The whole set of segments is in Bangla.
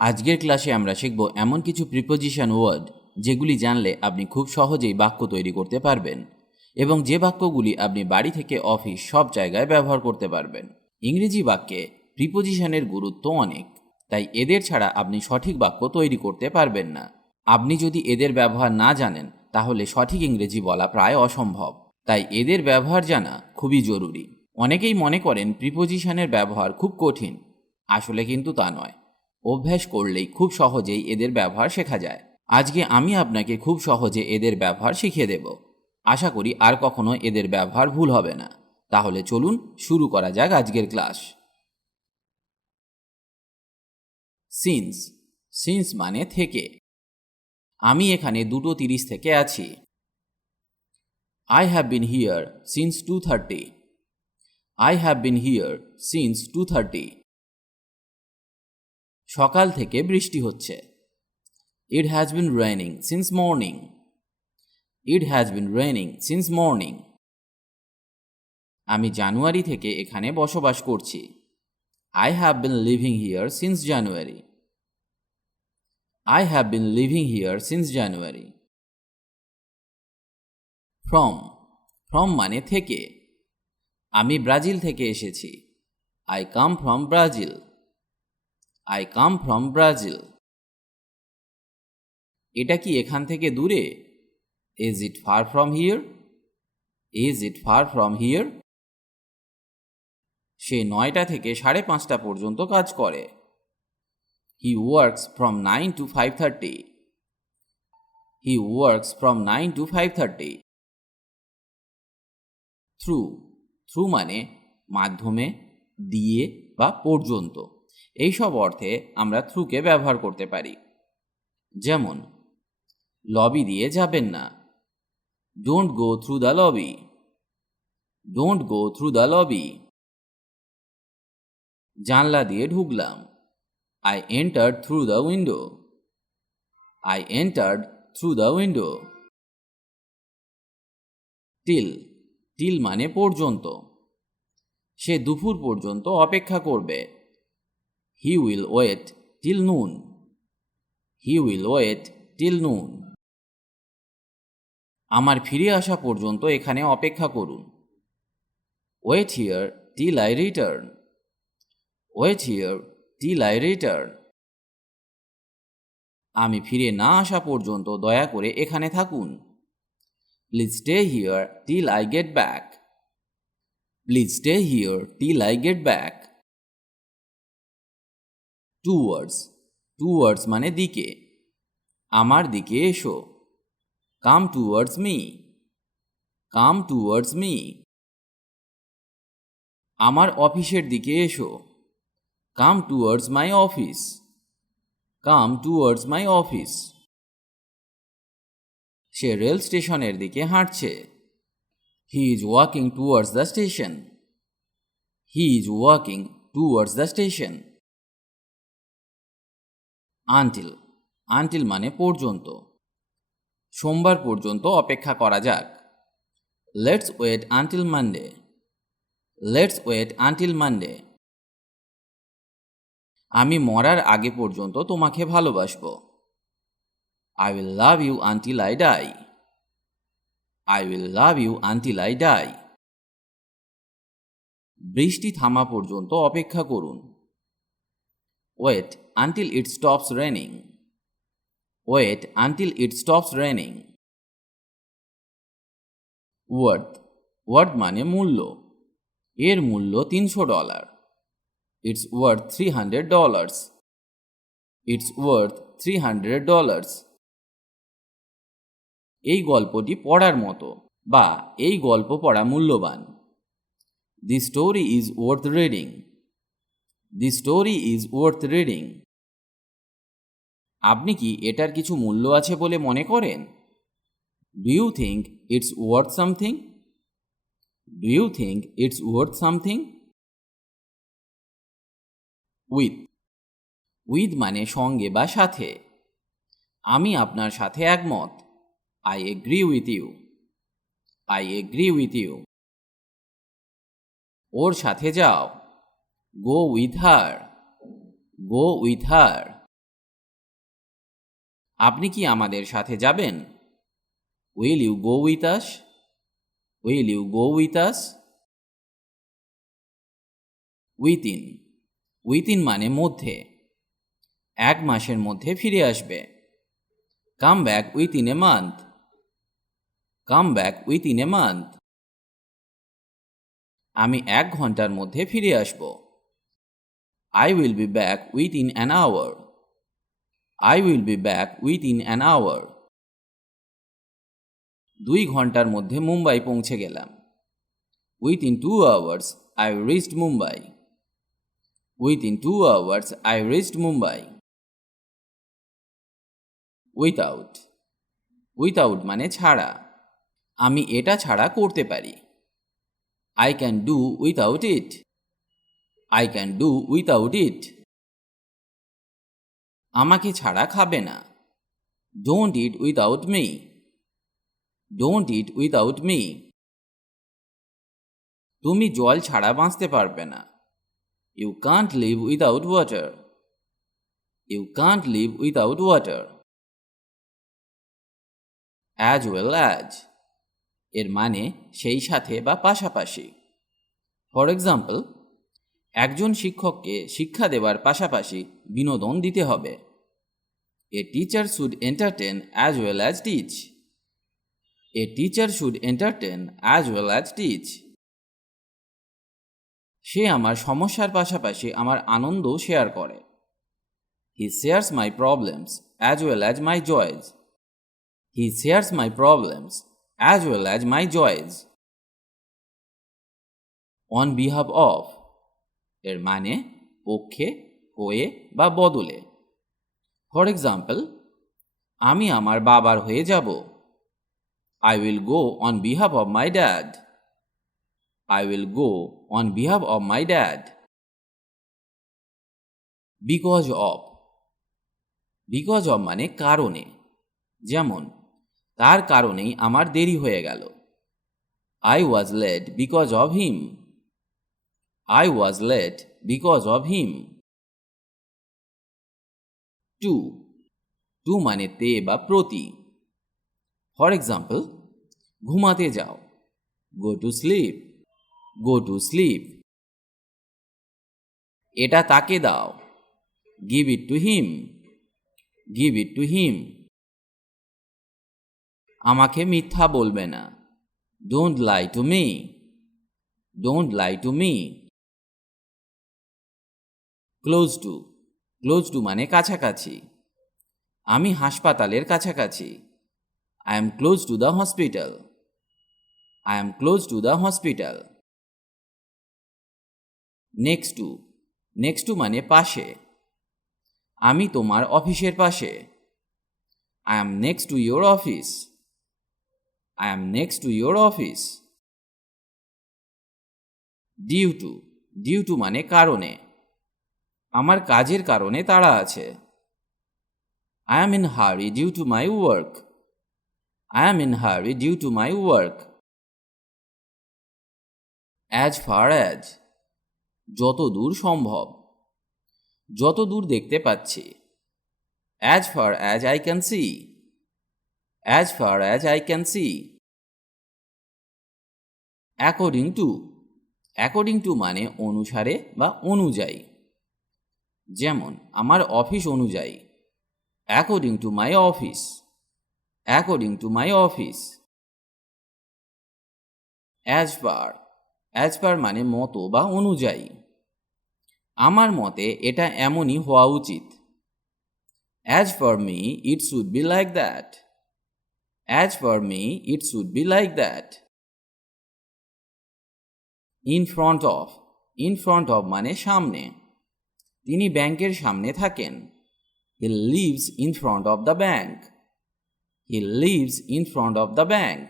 আজকের ক্লাসে আমরা শিখব এমন কিছু প্রিপোজিশন ওয়ার্ড যেগুলি জানলে আপনি খুব সহজেই বাক্য তৈরি করতে পারবেন এবং যে বাক্যগুলি আপনি বাড়ি থেকে অফিস সব জায়গায় ব্যবহার করতে পারবেন। ইংরেজি বাক্যে প্রিপোজিশনের গুরুত্ব অনেক, তাই এদের ছাড়া আপনি সঠিক বাক্য তৈরি করতে পারবেন না। আপনি যদি এদের ব্যবহার না জানেন তাহলে সঠিক ইংরেজি বলা প্রায় অসম্ভব, তাই এদের ব্যবহার জানা খুবই জরুরি। অনেকেই মনে করেন প্রিপোজিশনের ব্যবহার খুব কঠিন, আসলে কিন্তু তা নয়। অভ্যাস করলেই খুব সহজেই এদের ব্যবহার শেখা যায়। আজকে আমি আপনাকে খুব সহজে এদের ব্যবহার শিখিয়ে দেব। আশা করি আর কখনো এদের ব্যবহার ভুল হবে না। তাহলে চলুন শুরু করা যাক আজকের ক্লাস। সিন্স। সিন্স মানে থেকে। আমি এখানে 2:30 থেকে আছি। I have been here since 2:30. I have been here since 2:30. সকাল থেকে বৃষ্টি হচ্ছে। It has been raining since morning. It has been raining since morning. আমি জানুয়ারি থেকে এখানে বসবাস করছি। I have been living here since January. I have been living here since January. From. From মানে থেকে। আমি ব্রাজিল থেকে এসেছি। I come from Brazil. I come from Brazil. এটা কি এখান থেকে দূরে? Is it far from here? Is it far from here? সে 9টা থেকে 5:30 পর্যন্ত কাজ করে। He works from 9 to 5:30. He works from 9 to 5:30. Through. Through মানে মাধ্যমে, দিয়ে বা পর্যন্ত। এইসব অর্থে আমরা থ্রুকে ব্যবহার করতে পারি। যেমন লবি দিয়ে যাবেন না। Don't go through the lobby. Don't go through the lobby. জানলা দিয়ে ঢুকলাম। I entered through the window. I entered through the window. Till. Till মানে পর্যন্ত। সে দুপুর পর্যন্ত অপেক্ষা করবে। He will wait till noon. He will wait till noon. আমার ফিরে আসা পর্যন্ত এখানে অপেক্ষা করুন। Wait here till I return. Wait here till I return. আমি ফিরে না আসা পর্যন্ত দয়া করে এখানে থাকুন। Please stay here till I get back. Please stay here till I get back. Towards. Towards মানে দিকে। আমার দিকে এসো। Come towards me. Come towards me. আমার অফিসের দিকে এসো। Come towards my office. Come towards my office. Say rail স্টেশনের দিকে হাঁটছে। He is walking towards the station. He is walking towards the station. Until. Until মানে পর্যন্ত। সোমবার পর্যন্ত অপেক্ষা করা যাক। Let's wait until Monday. Let's wait until Monday. আমি মরার আগে পর্যন্ত তোমাকে ভালোবাসবো। I will love you until I die. I will love you until I die. বৃষ্টি থামা পর্যন্ত অপেক্ষা করুন। Wait until it stops raining. Wait until it stops raining. Worth. Worth মানে মূল্য। এর মূল্য $300. It's worth $300. It's worth $300. এই গল্পটি পড়ার মতো বা এই গল্প পড়া মূল্যবান। The story is worth reading. The story is worth reading. আপনি কি এটার কিছু মূল্য আছে বলে মনে করেন? Do you think it's worth something? Do you think it's worth something? With. With মানে সঙ্গে বা সাথে। আমি আপনার সাথে একমত। I agree with you. I agree with you. ওর সাথে যাও। Go with her. Go with her. আপনি কি আমাদের সাথে যাবেন? Will you go with us? Will you go with us? Within. Within মানে মধ্যে। 1 মাসের মধ্যে ফিরে আসবে। Come back within a month. Come back within a month. আমি 1 ঘন্টার মধ্যে ফিরে আসব। I will be back within an hour. I will be back within an hour. 2 ঘন্টার মধ্যে মুম্বাই পৌঁছে গেলাম। Within 2 hours I reached Mumbai. Within 2 hours I reached Mumbai. Without. Without মানে ছাড়া। আমি এটা ছাড়া করতে পারি। I can do without it. I can do without it. আমাকে ছাড়া খাবে না। Don't eat without me. Don't eat without me. তুমি জল ছাড়া বাঁচতে পারবে না। You can't live without water. You can't live without water. As well as এর মানে সেই সাথে বা পাশাপাশি। ফর এক্সাম্পল, একজন শিক্ষককে শিক্ষা দেওয়ার পাশাপাশি বিনোদন দিতে হবে। A teacher should entertain as well as teach. A teacher should entertain as well as teach. সে আমার সমস্যার পাশাপাশি আমার আনন্দও শেয়ার করে। He shares my problems as well as my joys. He shares my problems as well as my joys. On behalf of এর মানে পক্ষে, হয়ে বা বদলে। ফর এক্সাম্পল, আমি আমার বাবার হয়ে যাব। I will go on behalf of my dad. I will go on behalf of my dad. Because of. Because of মানে কারণে। যেমন, তার কারণেই আমার দেরি হয়ে গেল। I was late because of him. I was late because of him. To. To মানে তে বা প্রতি। ফর এক্সাম্পল, ঘুমাতে যাও। Go to sleep. Go to sleep. এটা তাকে দাও। Give it to him. Give it to him. আমাকে মিথ্যা বলবে না। Don't lie to me. Don't lie to me. Close to. Close to মানে কাছাকাছি। আমি হাসপাতালের কাছাকাছি। I am close to the hospital. I am close to the hospital. Next to. Next to মানে পাশে। আমি তোমার অফিসের পাশে। I am next to your office. I am next to your office. Due to. Due to মানে কারণে। আমার কাজের কারণে তাড়া আছে। I am in hurry due to my work. I am in hurry due to my work. As far as যত দূর সম্ভব। যত দূর দেখতে পাচ্ছি। As far as I can see. As far as I can see. According to. According to মানে অনুসারে বা অনুযায়ী। যেমন, আমার অফিস অনুযায়ী। According to my office. According to my office. As per. As per মানে মতো বা অনুযায়ী। আমার মতে এটা এমনই হওয়া উচিত। As for me, it should be like that. As for me, it should be like that. In front of. In front of মানে সামনে। তিনি ব্যাংকের সামনে থাকেন। He lives in front of the bank. He lives in front of the bank.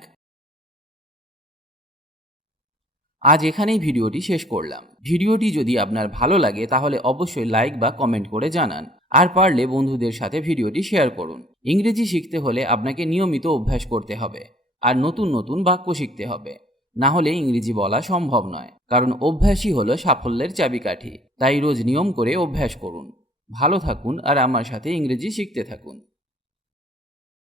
আজ এখানেই ভিডিওটি শেষ করলাম। ভিডিওটি যদি আপনার ভালো লাগে তাহলে অবশ্যই লাইক বা কমেন্ট করে জানান, আর পারলে বন্ধুদের সাথে ভিডিওটি শেয়ার করুন। ইংরেজি শিখতে হলে আপনাকে নিয়মিত অভ্যাস করতে হবে, আর নতুন নতুন বাক্য শিখতে হবে। না হলে ইংরেজি বলা সম্ভব নয়, কারণ অভ্যাসই হলো সাফল্যের চাবিকাঠি। তাই রোজ নিয়ম করে অভ্যাস করুন। ভালো থাকুন আর আমার সাথে ইংরেজি শিখতে থাকুন।